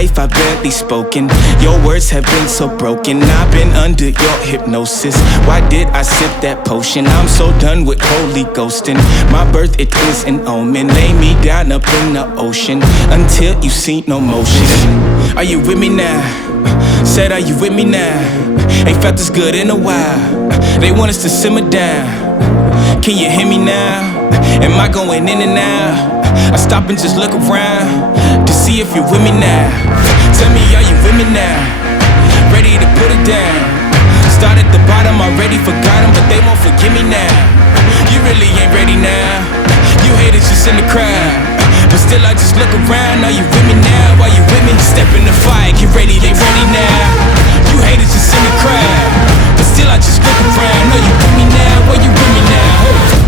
life I've barely spoken. Your words have been so broken. I've been under your hypnosis. Why did I sip that potion? I'm so done with holy ghosting. My birth, it is an omen. Lay me down up in the ocean until you see no motion. Are you with me now? Said, are you with me now? Ain't felt this good in a while. They want us to simmer down. Can you hear me now? Am I going in and out? I stop and just look around to see if you're with me now. Tell me, are you with me now? Ready to put it down. Start at the bottom, already forgot them, but they won't forgive me now. You really ain't ready now. You haters just in the crowd, but still I just look around. Are you with me now? Are you with me? Step in the fire, get ready, they ready now. You haters just in the crowd, but still I just look around. Are you with me now? Are you with me now?